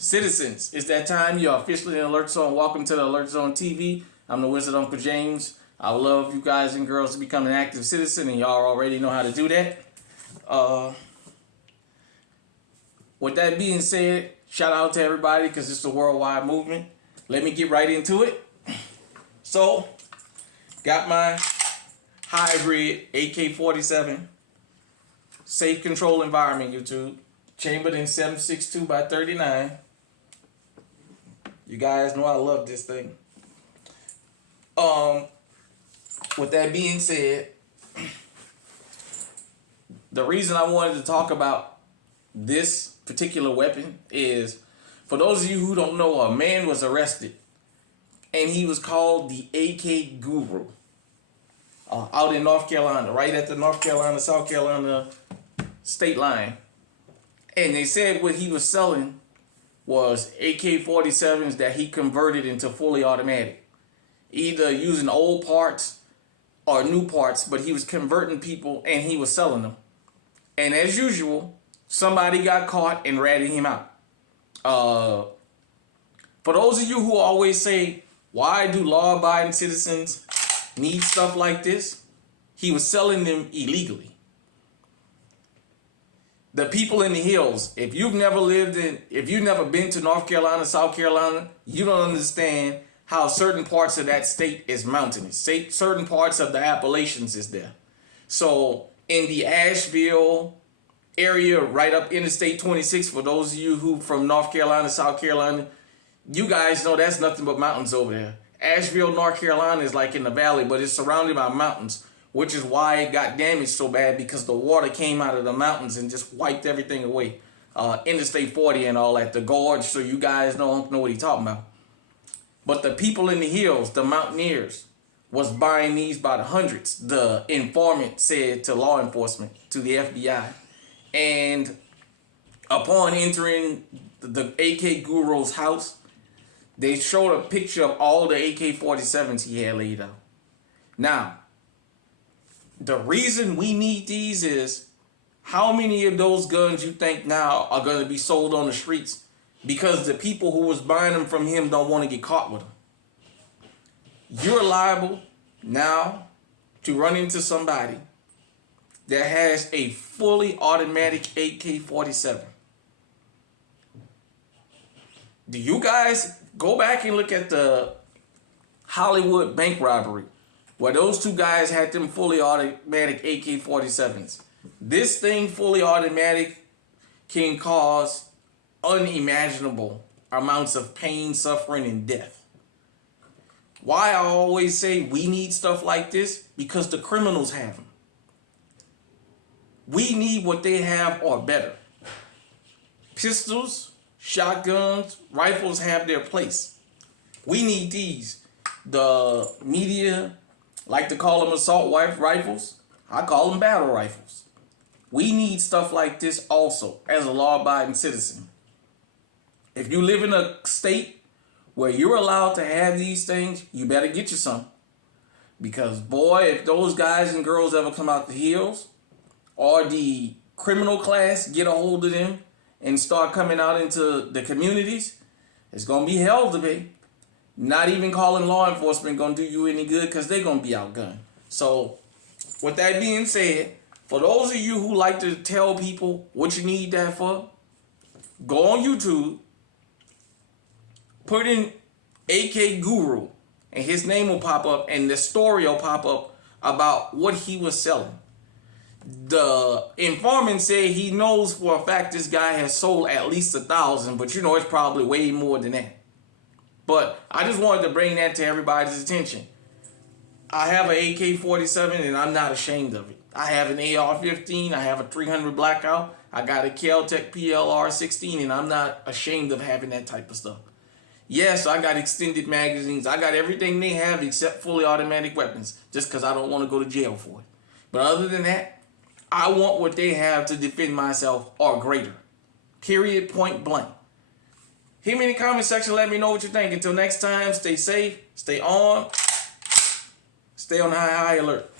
Citizens, it's that time. You're officially in Alert Zone. Welcome to the Alert Zone TV. I'm the Wizard Uncle James. I would love you guys and girls to become an active citizen, and y'all already know how to do that. With that being said, shout out to everybody because it's a worldwide movement. Let me get right into it. So, got my hybrid AK-47 safe control environment, YouTube. Chambered in 7.62 by 39. You guys know I love this thing. With that being said, the reason I wanted to talk about this particular weapon is, for those of you who don't know, a man was arrested and he was called the AK Guru out in North Carolina, right at the North Carolina-South Carolina state line. And they said what he was selling was AK-47s that he converted into fully automatic, either using old parts or new parts, but he was converting people and he was selling them. And as usual, somebody got caught and ratted him out. For those of you who always say, why do law-abiding citizens need stuff like this? He was selling them illegally. The people in the hills, if you've never been to North Carolina, South Carolina, you don't understand how certain parts of that state is mountainous. Certain parts of the Appalachians is there. So in the Asheville area, right up Interstate 26, for those of you who from North Carolina, South Carolina, you guys know that's nothing but mountains over there. Asheville, North Carolina is like in the valley, but it's surrounded by mountains, which is why it got damaged so bad, because the water came out of the mountains and just wiped everything away. Interstate 40 and all that, the gorge, so you guys don't know what he's talking about. But the people in the hills, the mountaineers, was buying these by the hundreds, the informant said to law enforcement, to the FBI. And upon entering the AK Guru's house, they showed a picture of all the AK-47s he had laid out. Now, the reason we need these is, how many of those guns you think now are going to be sold on the streets because the people who was buying them from him don't want to get caught with them? You're liable now to run into somebody that has a fully automatic AK-47. Do you guys go back and look at the Hollywood bank robbery, where those two guys had them fully automatic AK-47s? This thing, fully automatic, can cause unimaginable amounts of pain, suffering, and death. Why I always say we need stuff like this? Because the criminals have them. We need what they have or better. Pistols, shotguns, rifles have their place. We need these. The media like to call them assault rifles. I call them battle rifles. We need stuff like this also as a law-abiding citizen. If you live in a state where you're allowed to have these things, you better get you some. Because boy, if those guys and girls ever come out the hills, or the criminal class get a hold of them and start coming out into the communities, it's going to be hell to pay. Not even calling law enforcement going to do you any good, because they're going to be outgunned. So, with that being said, for those of you who like to tell people what you need that for, go on YouTube, put in AK Guru, and his name will pop up, and the story will pop up about what he was selling. The informant said he knows for a fact this guy has sold at least 1,000, but you know it's probably way more than that. But I just wanted to bring that to everybody's attention. I have an AK-47 and I'm not ashamed of it. I have an AR-15, I have a 300 Blackout, I got a Kel-Tec PLR-16, and I'm not ashamed of having that type of stuff. Yes, I got extended magazines, I got everything they have except fully automatic weapons, just because I don't want to go to jail for it. But other than that, I want what they have to defend myself or greater. Period, point blank. Hit me in the comment section, let me know what you think. Until next time, stay safe, stay on the high alert.